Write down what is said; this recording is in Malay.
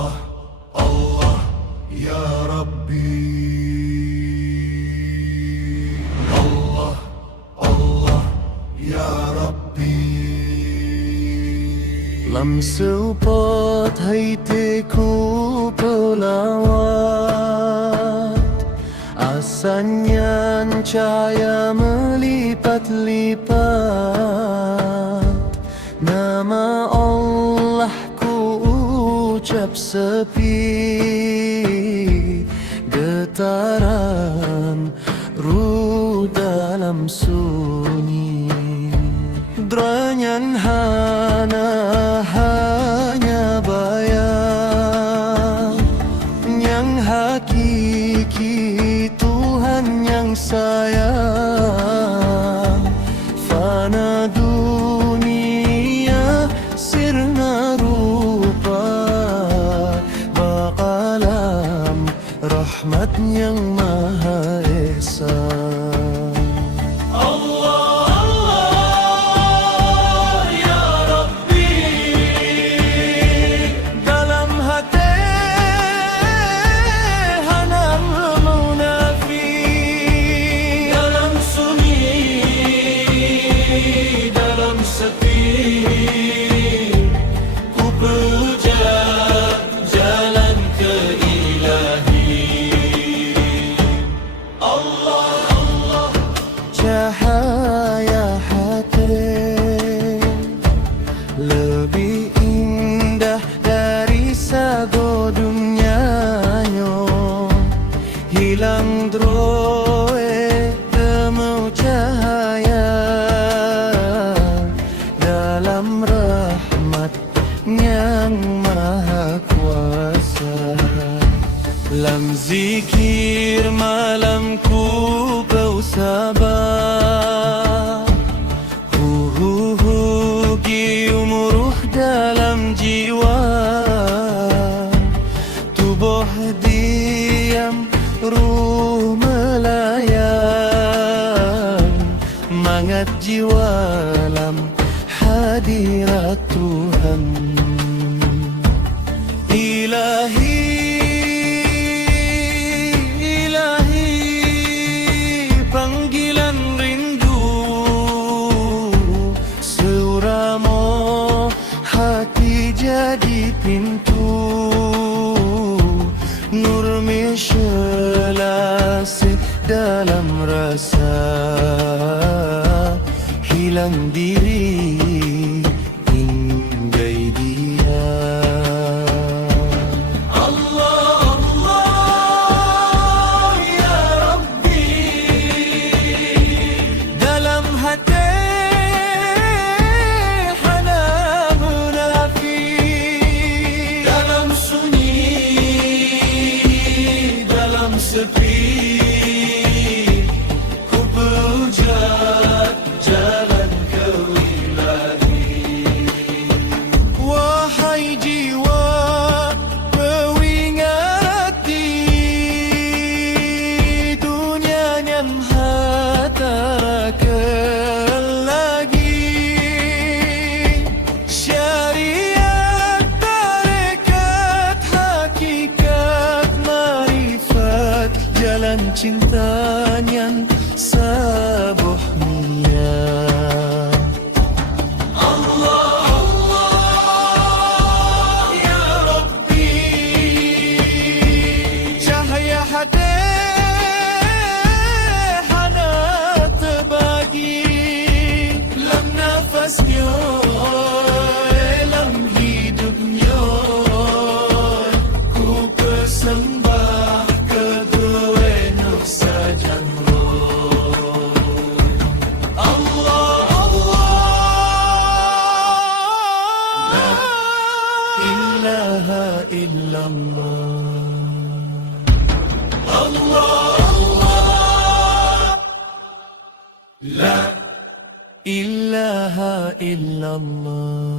Allah, Allah, Ya Rabbi. Allah, Allah, Ya Rabbi. Làm sâu pot hay te ku pelawat, asannya cahaya melipat-lipat. Nama Allah ku ucap sepi, getaran ruh dalam sunyi. Dranyan hanya bayang, yang hakiki Tuhan yang sayang. Fana dunia sirna rupa, bakalam rahmat yang Maha Esa. Cahaya hati lebih indah dari sago dunianyo. Hilang droe temu cahaya dalam rahmat yang Maha Kuasa. Lam zikir malamku kau sabar, gium ruh dalam jiwa. Tubuh diam, ruh melayang, mangat jiwa lam hadirat Tuhan. Ilahi, panggilan rindu, seuramo hati jadi pintu. Nur mesyelasi dalam rasa, hilang diri inggai dia. Sepi, ku pujat jalan kau ilahi. Wahai jiwa pewingati, dunia yang hatarakan lagi. Syariat, tarekat, hakikat, marifat, jalan cinta yang sabuh niat. Allah, Allah, Ya Rabbi. Cahaya hati hana terbagi, Lam nafasnya, dalam hidupnya. ku persembah kedua Nur Sajan Roh. Allah, La ilaha illallah. Allah, Allah, La ilaha illallah.